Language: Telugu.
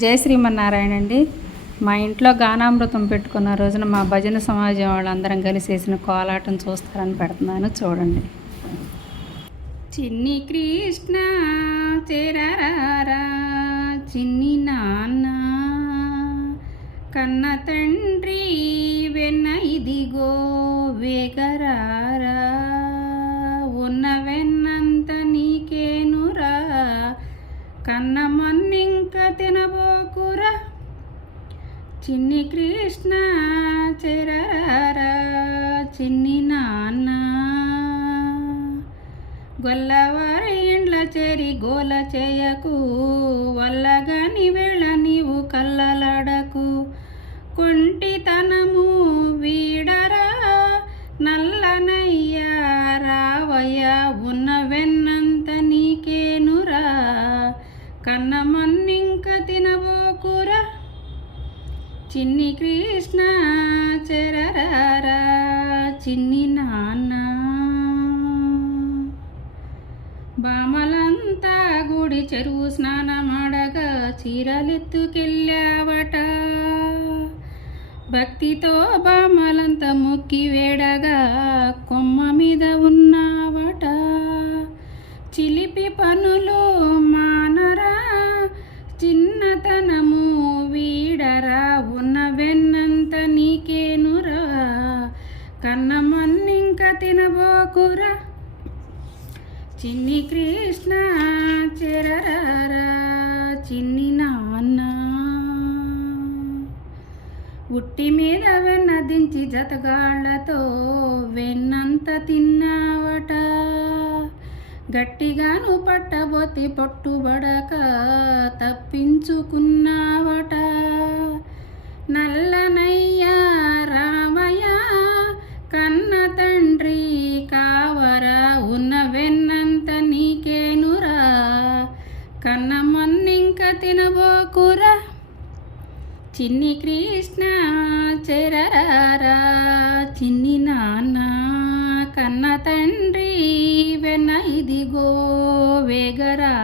జయ శ్రీమన్నారాయణ అండి. మా ఇంట్లో గానామృతం పెట్టుకున్న రోజున మా భజన సమాజం వాళ్ళందరం కలిసి వేసిన కోలాటం చూస్తారని పెడుతున్నాను. చూడండి. చిన్ని కృష్ణ చెరరారా చిన్ని నాన్న కన్న తండ్రి వెన్న ఇదిగో వేగరా కన్న మన్నింక తినబోకురా. చిన్ని కృష్ణ చెరారా చిన్ని నాన్న. గొల్లవారి ఇండ్ల చేరి గోల చేయకు వల్లగాని వెళ్ళ నీవు కల్లలాడకు కుంటితనము వీడరా నల్లనయ్యా రావయ్య ఉన్న కన్నమన్నింక తినబోకురా చిన్ని కృష్ణ చెరరారా చిన్ని నాన్న. బామలంతా గుడి చెరువు స్నానమాడగా చీరలెత్తుకెళ్ళావట. భక్తితో బామలంతా మొక్కి వేడగా కొమ్మ మీద ఉన్నావట. చిలిపి పనులు కన్నమన్నింక తినబోకురా. చిన్ని కృష్ణ చెరరారా చిన్ని నాన్న. ఉట్టి మీద వెన్న దించి జతగాళ్ళతో వెన్నంత తిన్నావట. గట్టిగాను పట్టబోతి పట్టుబడక తప్పించుకున్నావట. నల్లనై కన్న మన్నింక తినబోకురా. చిన్ని కృష్ణ చెరారా చిన్ని నాన్న కన్న తండ్రి వెన్న ఇదిగో వేగరా.